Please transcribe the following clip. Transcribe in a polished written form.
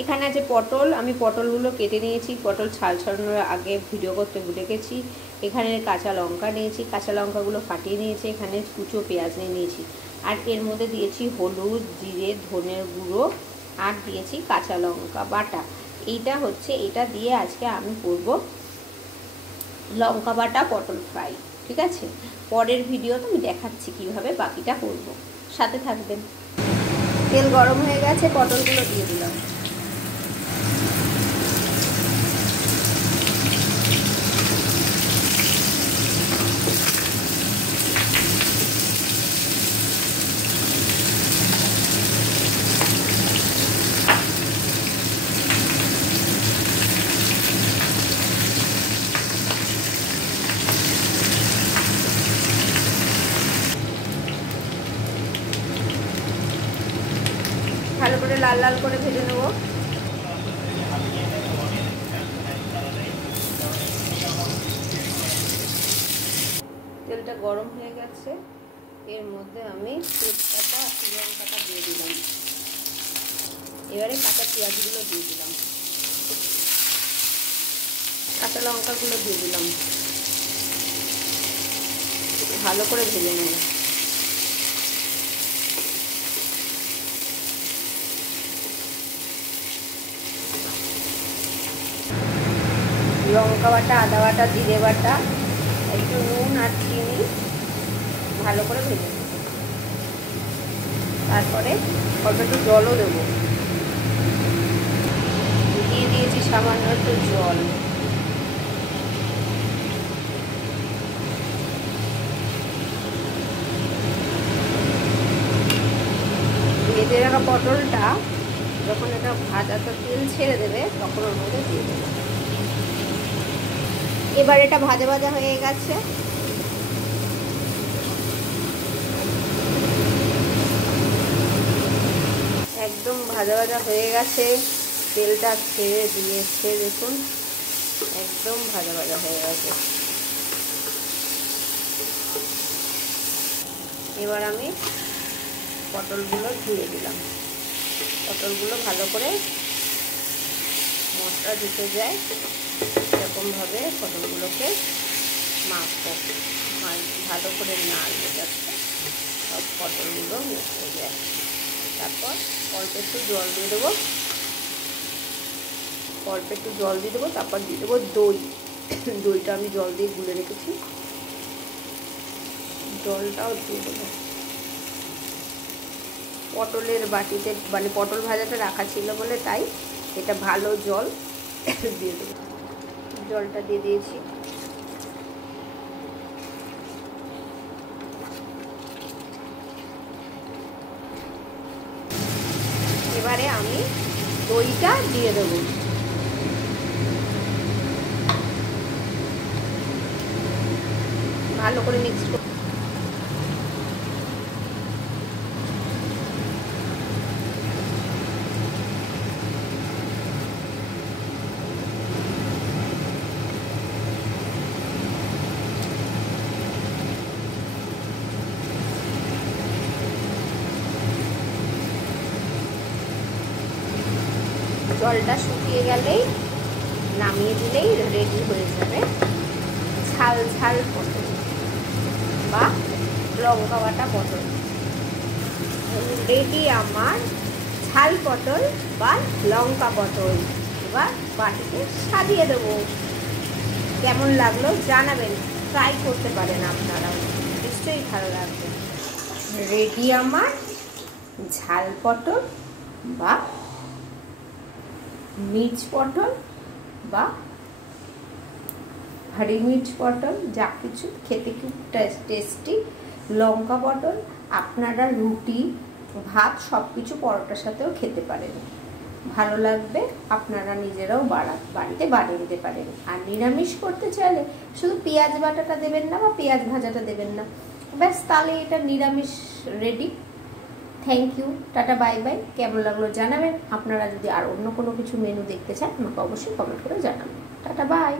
এখানে আছে পটল, আমি পটলগুলো কেটে নিয়েছি, পটল ছাল ছাড়ানোর আগে ভিডিও করতে ভুলে গেছি। এখানে কাঁচা লঙ্কা নিয়েছি, কাঁচা লঙ্কাগুলো ফাটিয়ে নিয়েছি। এখানে কুচো পেঁয়াজ নিয়েছি, আর এর মধ্যে দিয়েছি হলুদ, জিরে, ধনের গুঁড়ো, আর দিয়েছি কাঁচা লঙ্কা বাটা। এইটা হচ্ছে, এটা দিয়ে আজকে আমি করব লঙ্কা বাটা পটল ফ্রাই। ঠিক আছে, পরের ভিডিওতে আমি দেখাচ্ছি কিভাবে বাকিটা করব, সাথে থাকবেন। তেল গরম হয়ে গেছে, পটলগুলো দিয়ে দিলাম। ভালো করে লাল লাল করে ভেজে নেব। তেলটা গরম হয়ে গেছে, এর মধ্যে আমি তেজপাতা আর লঙ্কাটা দিয়ে দিলাম। এবারে কাঁচা পেঁয়াজগুলো দিয়ে দিলাম, কাঁচা লঙ্কাগুলো দিয়ে দিলাম, ভালো করে ভেজে নেব। লঙ্কা বাটা, আদা বাটা, জিরে বাটা, একটু নুন আর চিনি ভালো করে ভেজে নেব। তারপরে অল্প একটু জলও দেবো, দিয়ে দিয়েছি সামান্য একটু জল। ভেজে রাখা পটলটা যখন এটা ভাজাতে তেল ছেড়ে দেবে তখন ওর মধ্যে দিয়ে দেবে। এবার এটা ভাজা ভাজা হয়ে গেছে, একদম ভাজা ভাজা হয়ে গেছে, তেলটা ছেড়ে দিয়েছে, দেখুন একদম ভাজা ভাজা হয়ে গেছে। এবার আমি পটলগুলো ধুয়ে দিলাম, পটলগুলো ভালো করে মশলা ঢুকে যায় এরকমভাবে পটলগুলোকে মাখবো, ভালো করে নাড়বো যাতে সব পটলগুলো মিশে যায়। তারপর অল্প একটু জল দিয়ে দেবো, অল্প একটু জল দিয়ে দেবো, তারপর দিয়ে দেবো দই। দইটা আমি জল দিয়ে গুলে রেখেছি, জলটাও দিয়ে দেবো। পটলের বাটিতে মানে পটল ভাজাটা রাখা ছিল বলে তাই এটা ভালো জল দিয়ে দেবো। জলটা দিয়ে দিয়েছি। এবারে আমি দইটা দিয়ে দেবো, ভালো করে মিক্স করে। জলটা শুকিয়ে গেলেই নামিয়ে দিলেই রেডি হয়ে যাবে ঝাল ঝাল পটল বা লঙ্কা বাটা পটল। রেডি আমার ঝাল পটল বা লঙ্কা পটল। এবার বাটিতে সাজিয়ে দেবো। কেমন লাগলো জানাবেন, ট্রাই করতে পারেন আপনারাও, নিশ্চয়ই ভালো লাগবে। রেডি আমার ঝাল পটল বা মির্চ পটল বা হারি মির্চ পটল, যা কিছু খেতে খুব টেস্টি লঙ্কা পটল। আপনারা রুটি, ভাত সব কিছু পরোটার সাথেও খেতে পারেন, ভালো লাগবে। আপনারা নিজেরাও বাড়িতে বানিয়ে নিতে পারেন। আর নিরামিষ করতে চাইলে শুধু পেঁয়াজ বাটাটা দেবেন না বা পেঁয়াজ ভাজাটা দেবেন না, ব্যাস তাহলে এটা নিরামিষ ready. Thank you, tata, bye bye. কেমন লাগলো জানাবেন। আপনারা যদি আর অন্য কোনো কিছু মেনু দেখতে চান আমাকে অবশ্যই কমেন্ট করে জানাবেন। Tata, by.